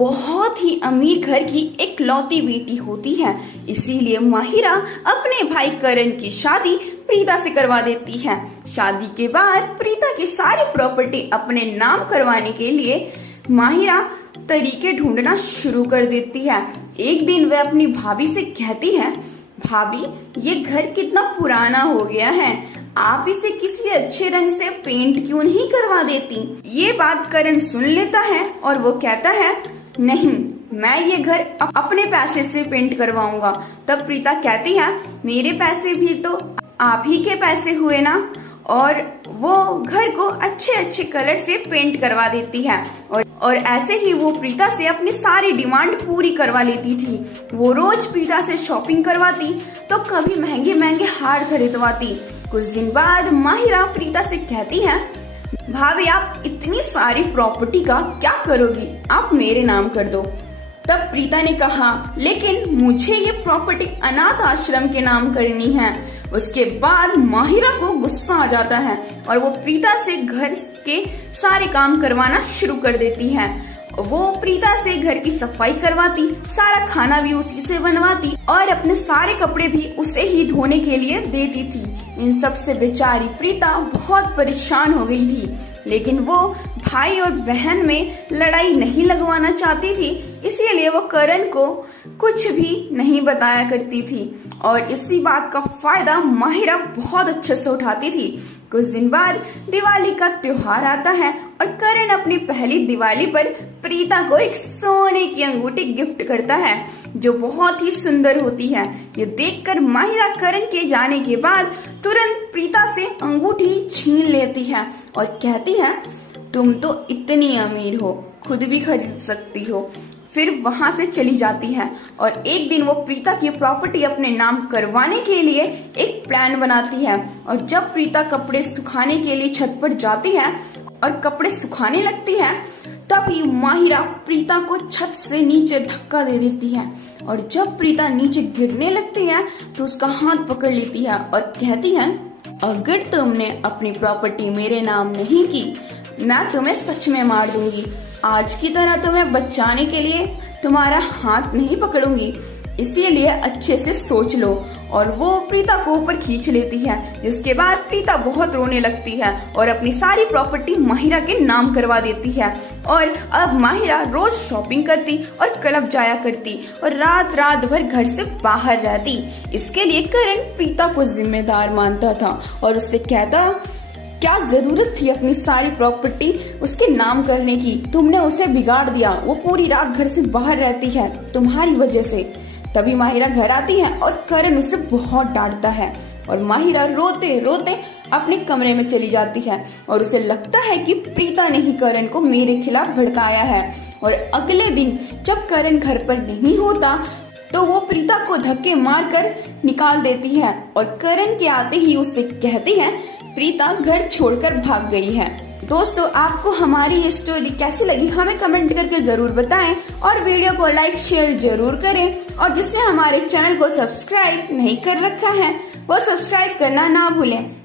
बहुत ही अमीर घर की एक लौती बेटी होती है, इसीलिए माहिरा अपने भाई करण की शादी प्रीता से करवा देती है। शादी के बाद प्रीता की सारी प्रॉपर्टी अपने नाम करवाने के लिए माहिरा तरीके ढूंढना शुरू कर देती है। एक दिन वह अपनी भाभी से कहती है, भाभी ये घर कितना पुराना हो गया है, आप इसे किसी अच्छे रंग से पेंट क्यों नहीं करवा देती। ये बात करण सुन लेता है और वो कहता है, नहीं मैं ये घर अपने पैसे से पेंट करवाऊंगा। तब प्रीता कहती है, मेरे पैसे भी तो आप ही के पैसे हुए ना, और वो घर को अच्छे अच्छे कलर से पेंट करवा देती है। और ऐसे ही वो प्रीता से अपनी सारी डिमांड पूरी करवा लेती थी। वो रोज प्रीता से शॉपिंग करवाती तो कभी महंगे महंगे हार खरीदवाती। कुछ दिन बाद माहिरा प्रीता से कहती है, भाभी आप इतनी सारी प्रॉपर्टी का क्या करोगी, आप मेरे नाम कर दो। तब प्रीता ने कहा, लेकिन मुझे ये प्रॉपर्टी अनाथ आश्रम के नाम करनी है। उसके बाद माहिरा को गुस्सा आ जाता है और वो प्रीता से घर के सारे काम करवाना शुरू कर देती है। वो प्रीता से घर की सफाई करवाती, सारा खाना भी उसी से बनवाती और अपने सारे कपड़े भी उसे ही धोने के लिए देती थी। इन सब से बेचारी प्रीता बहुत परेशान हो गई थी, लेकिन वो भाई और बहन में लड़ाई नहीं लगवाना चाहती थी, इसीलिए वो करण को कुछ भी नहीं बताया करती थी और इसी बात का फायदा माहिरा बहुत अच्छे से उठाती थी। कुछ दिन बाद दिवाली का त्योहार आता है और करण अपनी पहली दिवाली पर प्रीता को एक सोने की अंगूठी गिफ्ट करता है जो बहुत ही सुंदर होती है। ये देखकर माहिरा करण के जाने के बाद तुरंत प्रीता से अंगूठी छीन लेती है और कहती है, तुम तो इतनी अमीर हो, खुद भी खरीद सकती हो। फिर वहां से चली जाती है और एक दिन वो प्रीता की प्रॉपर्टी अपने नाम करवाने के लिए एक प्लान बनाती है। और जब प्रीता कपड़े सुखाने के लिए छत पर जाती है और कपड़े सुखाने लगती है, तभी माहिरा प्रीता को छत से नीचे धक्का दे देती है और जब प्रीता नीचे गिरने लगती है तो उसका हाथ पकड़ लेती है और कहती है, अगर तुमने अपनी प्रॉपर्टी मेरे नाम नहीं की, मैं तुम्हें सच में मार दूंगी। आज की तरह तुम्हें बचाने के लिए तुम्हारा हाथ नहीं पकड़ूंगी, इसीलिए अच्छे से सोच लो। और वो प्रीता को ऊपर खींच लेती है, जिसके बाद प्रीता बहुत रोने लगती है और अपनी सारी प्रॉपर्टी माहिरा के नाम करवा देती है। और अब माहिरा रोज शॉपिंग करती और क्लब जाया करती और रात रात भर घर से बाहर रहती। इसके लिए करण प्रीता को जिम्मेदार मानता था और उससे कहता, क्या जरूरत थी अपनी सारी प्रॉपर्टी उसके नाम करने की, तुमने उसे बिगाड़ दिया, वो पूरी रात घर से बाहर रहती है तुम्हारी वजह से। तभी माहिरा घर आती है और करण उसे बहुत डांटता है और माहिरा रोते रोते अपने कमरे में चली जाती है और उसे लगता है कि प्रीता ने ही करण को मेरे खिलाफ भड़काया है। और अगले दिन जब करण घर पर नहीं होता तो वो प्रीता को धक्के मारकर निकाल देती है और करण के आते ही उससे कहती है, प्रीता घर छोड़कर भाग गई है। दोस्तों, आपको हमारी ये स्टोरी कैसी लगी हमें कमेंट करके जरूर बताएं और वीडियो को लाइक शेयर जरूर करें। और जिसने हमारे चैनल को सब्सक्राइब नहीं कर रखा है वो सब्सक्राइब करना ना भूलें।